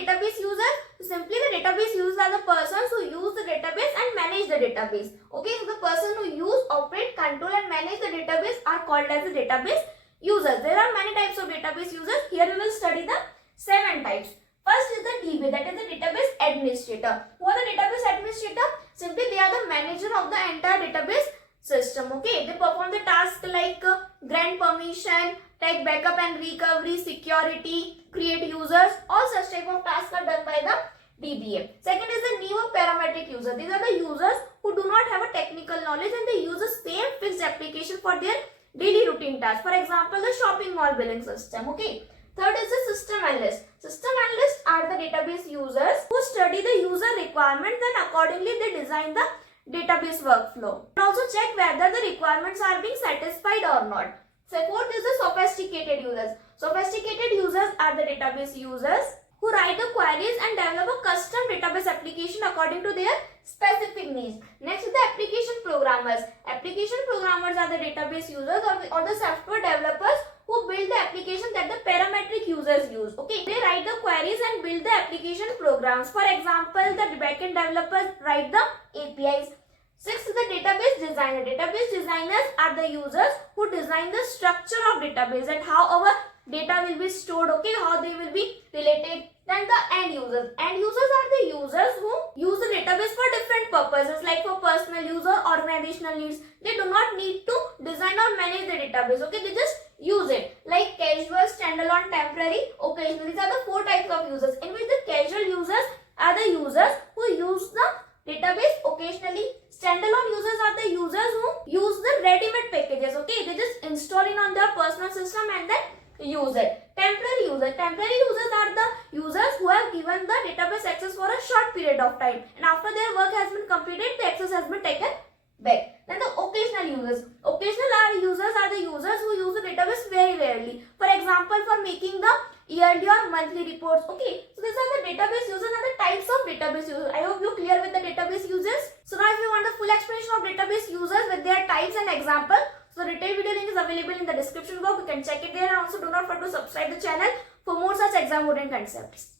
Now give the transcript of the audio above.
database users? So simply the database users are the persons who use the database and manage the database. Okay, so the person who use, operate, control and manage the database are called as the database users. There are many types of database users. Here we will study the 7 types. First is the DB, that is the database administrator. Who are the database administrator? Simply they are the manager of the entire database system. Okay, they perform the tasks like grant permission, take backup and recovery, security, create users. All such type of tasks are done by the DBA. Second is the neo-parametric user. These are the users who do not have a technical knowledge and they use the same fixed application for their daily routine tasks. For example, the shopping mall billing system. Okay. Third is the system analyst. System analysts are the database users who study the user requirements and accordingly they design the database workflow. And also check whether the requirements are being satisfied or not. So fourth is the sophisticated users. Sophisticated users are the database users who write the queries and develop a custom database application according to their specific needs. Next is the application programmers. Application programmers are the database users or the software developers who build the application that the parametric users use. Okay, they write the queries and build the application programs. For example, the backend developers write the APIs. Sixth is the database designer. Database designers are the users who design the structure of database and how our data will be stored, okay, how they will be related. Then the end users. End users are the users who use the database for different purposes like for personal use or organizational needs. They do not need to design or manage the database, okay, they just use it. Like casual, standalone, temporary, occasional. These are the 4 types of users in which the casual users are the users who use the database occasionally. Standalone users are the users who use the ready-made packages, okay, they just install it on their personal system and then use it. Temporary users. Temporary users are the users who have given the database access for a short period of time and after their work has been completed, the access has been taken back. Then the occasional users. Occasional users are the users who use the database very rarely. For example, for making the yearly or monthly reports. Okay, so these are the database users and the types of database users. I hope you clear with the database users. So now if you want the full explanation of database users with their types and example, so the detailed video link is available in the description box. You can check it there and also do not forget to subscribe the channel for more such exam-oriented concepts.